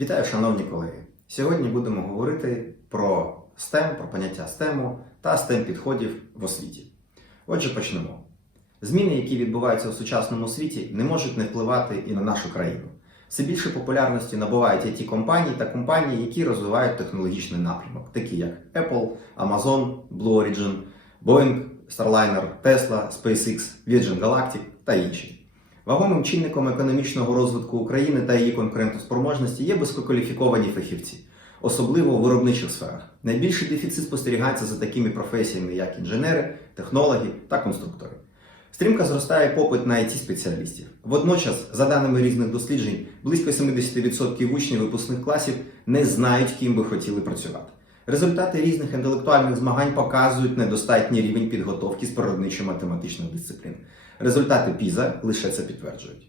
Вітаю, шановні колеги! Сьогодні будемо говорити про STEM, про поняття STEM та STEM підходів в освіті. Отже, почнемо. Зміни, які відбуваються у сучасному світі, не можуть не впливати і на нашу країну. Все більше популярності набувають it компанії та компанії, які розвивають технологічний напрямок, такі як Apple, Amazon, Blue Origin, Boeing, Starliner, Tesla, SpaceX, Virgin Galactic та інші. Вагомим чинником економічного розвитку України та її конкурентоспроможності є висококваліфіковані фахівці, особливо у виробничих сферах. Найбільший дефіцит спостерігається за такими професіями, як інженери, технологи та конструктори. Стрімко зростає попит на it спеціалістів. Водночас, за даними різних досліджень, близько 70% учнів випускних класів не знають, ким би хотіли працювати. Результати різних інтелектуальних змагань показують недостатній рівень підготовки з природничо-математичних дисциплін. Результати ПІЗа лише це підтверджують.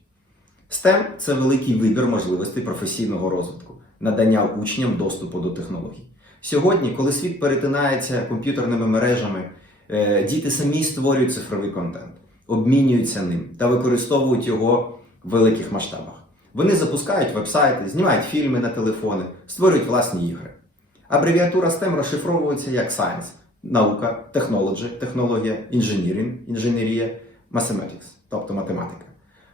STEM – це великий вибір можливостей професійного розвитку, надання учням доступу до технологій. Сьогодні, коли світ перетинається комп'ютерними мережами, е, діти самі створюють цифровий контент, обмінюються ним та використовують його в великих масштабах. Вони запускають вебсайти, знімають фільми на телефони, створюють власні ігри. Абревіатура STEM розшифровується як Science – наука, technology – технологія, engineering – інженерія, mathematics, тобто математика.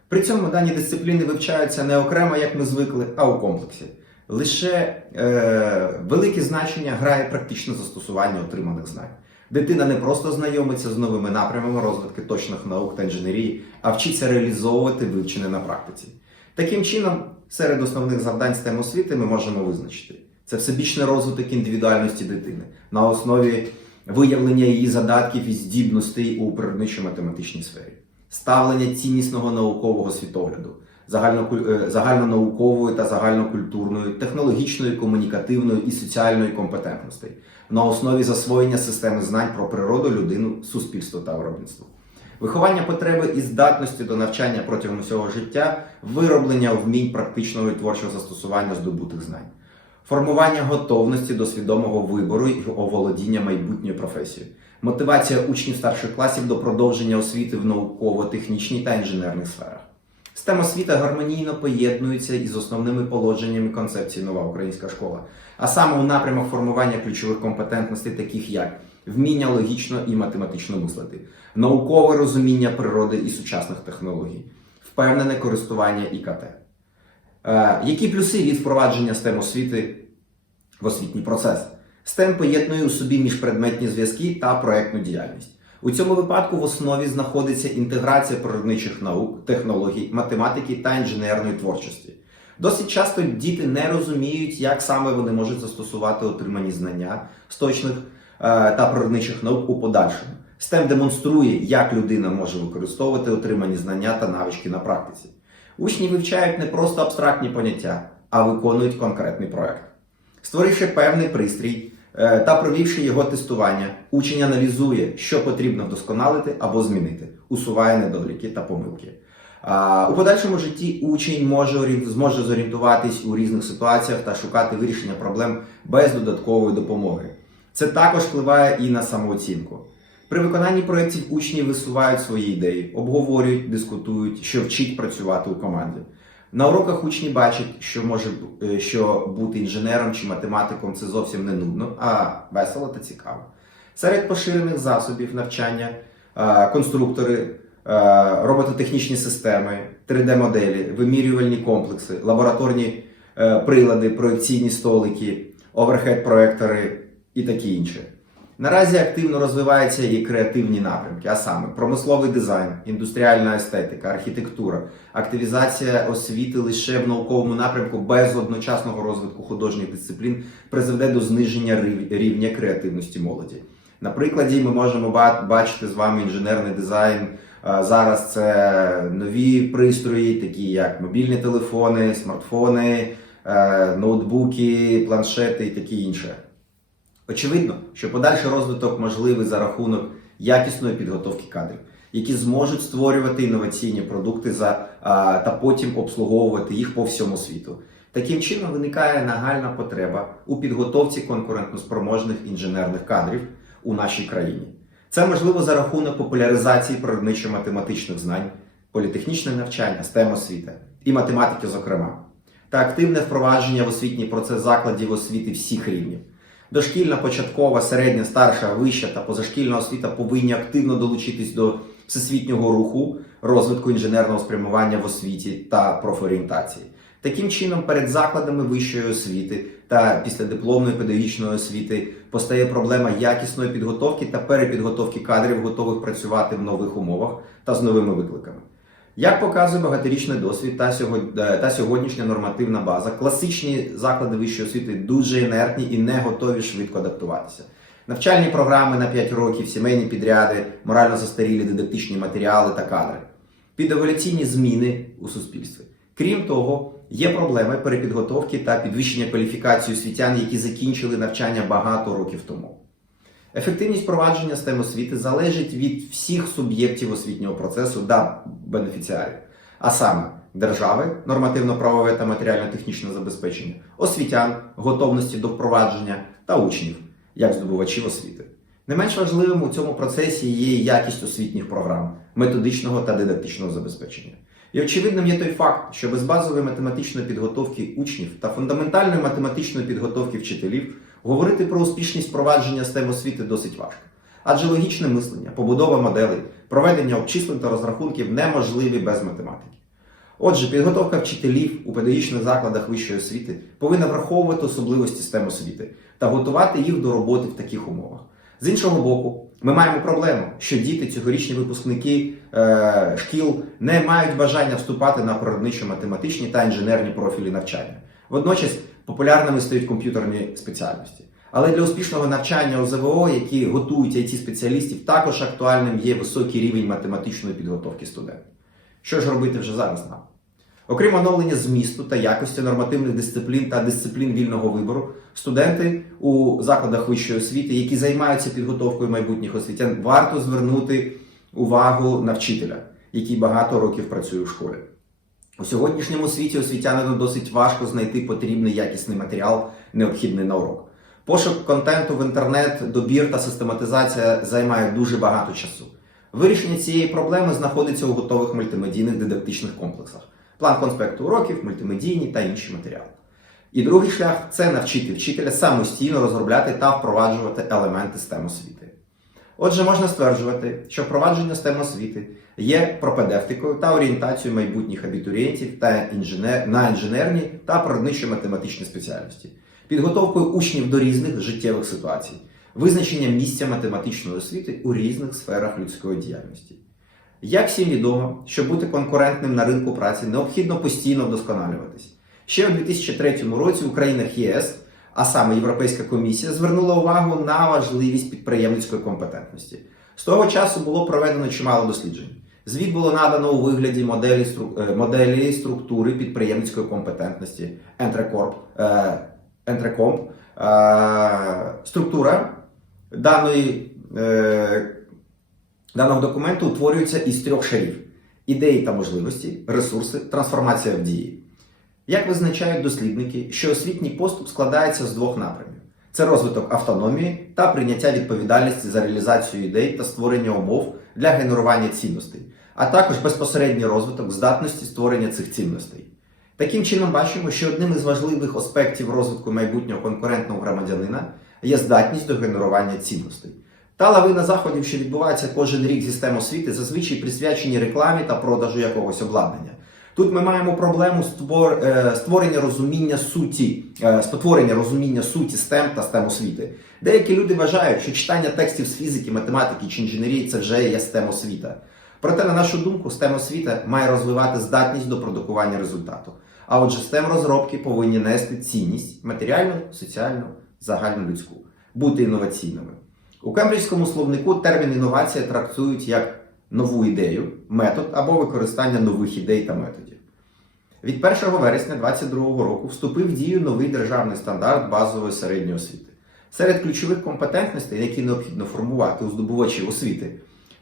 При цьому дані дисципліни вивчаються не окремо, як ми звикли, а у комплексі. Лише е, велике значення грає практичне застосування отриманих знань. Дитина не просто знайомиться з новими напрямами розвитку точних наук та інженерії, а вчиться реалізовувати вивчене на практиці. Таким чином, серед основних завдань STEM освіти ми можемо визначити це всебічний розвиток індивідуальності дитини на основі виявлення її задатків і здібностей у природничо-математичній сфері, ставлення ціннісного наукового світогляду, е, загальнонаукової та загальнокультурної, технологічної, комунікативної і соціальної компетентностей на основі засвоєння системи знань про природу, людину, суспільство та виробництво. Виховання потреби і здатності до навчання протягом усього життя, вироблення вмінь практичного і творчого застосування здобутих знань, формування готовності до свідомого вибору і оволодіння майбутньою професією, мотивація учнів старших класів до продовження освіти в науково-технічній та інженерних сферах. STEM освіта гармонійно поєднується із основними положеннями концепції нова українська школа, а саме у напрямах формування ключових компетентностей, таких як вміння логічно і математично мислити, наукове розуміння природи і сучасних технологій, впевнене користування ІКТ. Е, Які плюси від впровадження STEM освіти в освітній процес? STEM поєднує у собі міжпредметні зв'язки та проектну діяльність. У цьому випадку в основі знаходиться інтеграція природничих наук, технологій, математики та інженерної творчості. Досить часто діти не розуміють, як саме вони можуть застосувати отримані знання з точних е, та природничих наук у подальшому. STEM демонструє, як людина може використовувати отримані знання та навички на практиці. Учні вивчають не просто абстрактні поняття, а виконують конкретний проект. Створивши певний пристрій е, та провівши його тестування, учень аналізує, що потрібно вдосконалити або змінити, усуває недоліки та помилки. У подальшому житті учень може зможе зорієнтуватись у різних ситуаціях та шукати вирішення проблем без додаткової допомоги. Це також впливає і на самооцінку. При виконанні проєктів учні висувають свої ідеї, обговорюють, дискутують, що вчить працювати у команді. На уроках учні бачать, що може е, що бути інженером чи математиком це зовсім не нудно, а весело та цікаво. Серед поширених засобів навчання е, конструктори, е, робототехнічні системи, 3D-моделі, вимірювальні комплекси, лабораторні прилади, проекційні столики, оверхед-проектори і таке інше. Наразі активно розвиваються і креативні напрямки, а саме промисловий дизайн, індустріальна естетика, архітектура, активізація освіти лише в науковому напрямку без одночасного розвитку художніх дисциплін призведе до зниження рівня креативності молоді. На прикладі ми можемо бачити з вами інженерний дизайн. Зараз це нові пристрої, такі як мобільні телефони, смартфони, е, ноутбуки, планшети і таке інше. Очевидно, що подальший розвиток можливий за рахунок якісної підготовки кадрів, які зможуть створювати інноваційні продукти за, а, та потім обслуговувати їх по всьому світу. Таким чином виникає нагальна потреба у підготовці конкурентноспроможних інженерних кадрів у нашій країні. Це можливо за рахунок популяризації природничо-математичних знань, політехнічне навчання, STEM освіта і математики, зокрема. та активне впровадження в освітній процес закладів освіти всіх рівнів. Дошкільна, початкова, середня, старша, вища та позашкільна освіта повинні активно долучитись до всесвітнього руху розвитку інженерного спрямування в освіті та профорієнтації. Таким чином, перед закладами вищої освіти та післядипломної педагогічної освіти постає проблема якісної підготовки та перепідготовки кадрів, готових працювати в нових умовах та з новими викликами. Як показує багаторічний досвід та, сьогодні, та сьогоднішня нормативна база, класичні заклади вищої освіти дуже інертні і не готові швидко адаптуватися. Навчальні програми на 5 років, сімейні підряди, морально застарілі дидактичні матеріали та кадри, підеволюційні зміни у суспільстві. Крім того, є проблеми перепідготовки та підвищення кваліфікації освітян, які закінчили навчання багато років тому. Ефективність провадження STEM освіти залежить від всіх суб'єктів освітнього процесу та бенефіціарів, а саме держави, нормативно-правове та матеріально-технічне забезпечення, освітян, готовності до впровадження та учнів, як здобувачів освіти. Не менш важливим у цьому процесі є якість освітніх програм, методичного та дидактичного забезпечення. І очевидним є той факт, що без базової математичної підготовки учнів та фундаментальної математичної підготовки вчителів говорити про успішність впровадження STEM освіти досить важко. Адже логічне мислення, побудова моделей, проведення обчислень та розрахунків неможливі без математики. Отже, підготовка вчителів у педагогічних закладах вищої освіти повинна враховувати особливості STEM освіти та готувати їх до роботи в таких умовах. З іншого боку, ми маємо проблему, що діти, цьогорічні випускники е, шкіл, не мають бажання вступати на природничо-математичні та інженерні профілі навчання. Водночас популярними стають комп'ютерні спеціальності. Але для успішного навчання ОЗВО, які готують it спеціалістів, також актуальним є високий рівень математичної підготовки студентів. Що ж робити вже зараз нам? Окрім оновлення змісту та якості нормативних дисциплін та дисциплін вільного вибору, студенти у закладах вищої освіти, які займаються підготовкою майбутніх освітян, варто звернути увагу на вчителя, який багато років працює в школі. У сьогоднішньому світі освітянину досить важко знайти потрібний якісний матеріал, необхідний на урок. Пошук контенту в інтернет, добір та систематизація займають дуже багато часу. Вирішення цієї проблеми знаходиться у готових мультимедійних дидактичних комплексах план конспекту уроків, мультимедійні та інші матеріали. І другий шлях це навчити вчителя самостійно розробляти та впроваджувати елементи STEM освіти. Отже, можна стверджувати, що впровадження STEM освіти є пропедевтикою та орієнтацією майбутніх абітурієнтів та інженер... на інженерні та природничо-математичні спеціальності, підготовкою учнів до різних життєвих ситуацій, визначення місця математичної освіти у різних сферах людської діяльності. Як всім відомо, щоб бути конкурентним на ринку праці, необхідно постійно вдосконалюватись. Ще у 2003 році в країнах ЄС, а саме Європейська комісія, звернула увагу на важливість підприємницької компетентності. З того часу було проведено чимало досліджень. Звіт було надано у вигляді моделі, е, моделі структури підприємницької компетентності Ентрекорп, Ентрекомп. Структура даної е, даного документу утворюється із трьох шарів: ідеї та можливості, ресурси, трансформація в дії. Як визначають дослідники, що освітній поступ складається з двох напрямів: це розвиток автономії та прийняття відповідальності за реалізацію ідей та створення умов для генерування цінностей, а також безпосередній розвиток здатності створення цих цінностей. Таким чином, бачимо, що одним із важливих аспектів розвитку майбутнього конкурентного громадянина є здатність до генерування цінностей. Та лавина заходів, що відбувається кожен рік зі STEM освіти, зазвичай присвячені рекламі та продажу якогось обладнання. Тут ми маємо проблему створ- е, створення розуміння суті, е, спотворення розуміння суті STEM та STEM освіти. Деякі люди вважають, що читання текстів з фізики, математики чи інженерії це вже є STEM освіта. Проте, на нашу думку, STEM освіта має розвивати здатність до продукування результату. А отже, STEM розробки повинні нести цінність матеріальну, соціальну, загальнолюдську, бути інноваційними. У кембриджському словнику термін інновація трактують як нову ідею, метод або використання нових ідей та методів. Від 1 вересня 2022 року вступив в дію новий державний стандарт базової середньої освіти. Серед ключових компетентностей, які необхідно формувати у здобувачів освіти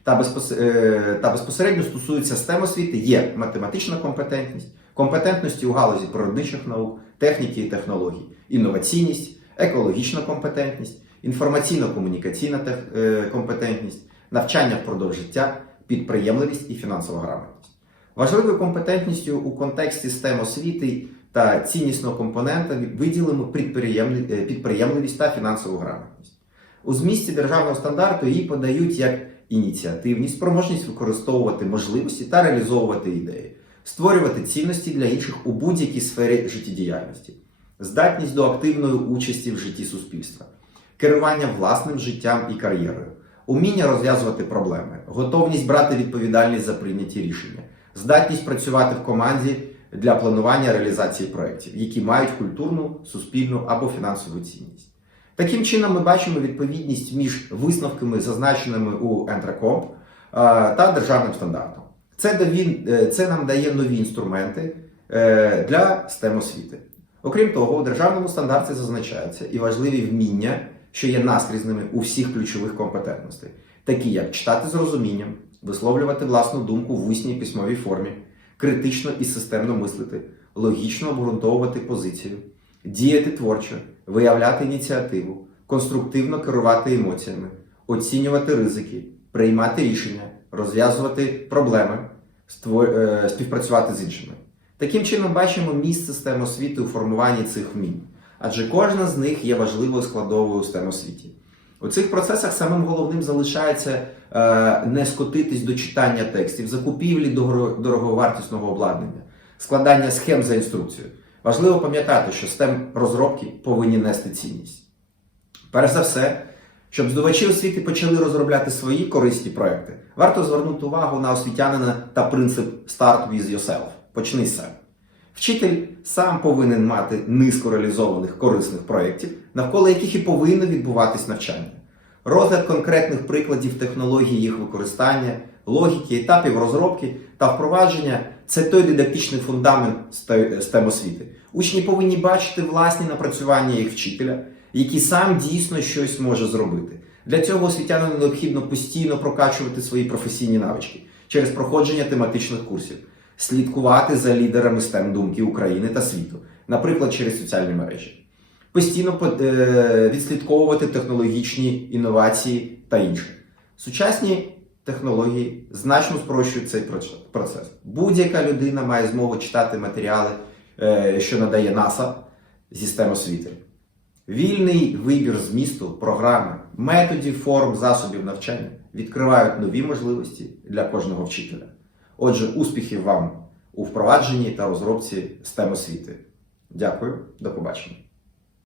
та, е, та безпосередньо стосуються STEM освіти, є математична компетентність, компетентності у галузі природничих наук, техніки і технологій, інноваційність, екологічна компетентність, інформаційно-комунікаційна е, компетентність, навчання впродовж життя, підприємливість і фінансова грамотність. Важливою компетентністю у контексті STEM освіти та ціннісного компонента виділимо е, підприємливість та фінансову грамотність. У змісті державного стандарту її подають як ініціативність, спроможність використовувати можливості та реалізовувати ідеї, створювати цінності для інших у будь-якій сфері життєдіяльності, здатність до активної участі в житті суспільства, керування власним життям і кар'єрою, уміння розв'язувати проблеми, готовність брати відповідальність за прийняті рішення, здатність працювати в команді для планування реалізації проєктів, які мають культурну, суспільну або фінансову цінність. Таким чином, ми бачимо відповідність між висновками, зазначеними у Ентракомп та державним стандартом. Це, е, це нам дає нові інструменти е, для STEM освіти. Окрім того, у державному стандарті зазначаються і важливі вміння, що є наскрізними у всіх ключових компетентностей, такі як читати з розумінням, висловлювати власну думку в усній письмовій формі, критично і системно мислити, логічно обґрунтовувати позицію, діяти творчо, виявляти ініціативу, конструктивно керувати емоціями, оцінювати ризики, приймати рішення, розв'язувати проблеми, е, співпрацювати з іншими. Таким чином, бачимо місце STEM освіти у формуванні цих вмінь, адже кожна з них є важливою складовою у STEM освіті. У цих процесах самим головним залишається е, не скотитись до читання текстів, закупівлі дороговартісного обладнання, складання схем за інструкцією. Важливо пам'ятати, що STEM розробки повинні нести цінність. Перш за все, щоб здобувачі освіти почали розробляти свої корисні проекти, варто звернути увагу на освітянина та принцип Start with yourself. Почни себе. Вчитель сам повинен мати низку реалізованих корисних проєктів, навколо яких і повинно відбуватись навчання. Розгляд конкретних прикладів технологій їх використання, логіки, етапів розробки та впровадження це той дидактичний фундамент STEM освіти. Учні повинні бачити власні напрацювання їх вчителя, який сам дійсно щось може зробити. Для цього освітянину необхідно постійно прокачувати свої професійні навички через проходження тематичних курсів, слідкувати за лідерами STEM думки України та світу, наприклад, через соціальні мережі, постійно е, відслідковувати технологічні інновації та інше. Сучасні технології значно спрощують цей процес. Будь-яка людина має змогу читати матеріали, е, що надає НАСА зі STEM освіти. Вільний вибір змісту, програми, методів, форм, засобів навчання відкривають нові можливості для кожного вчителя. Отже, успіхів вам у впровадженні та розробці STEM освіти. Дякую, до побачення.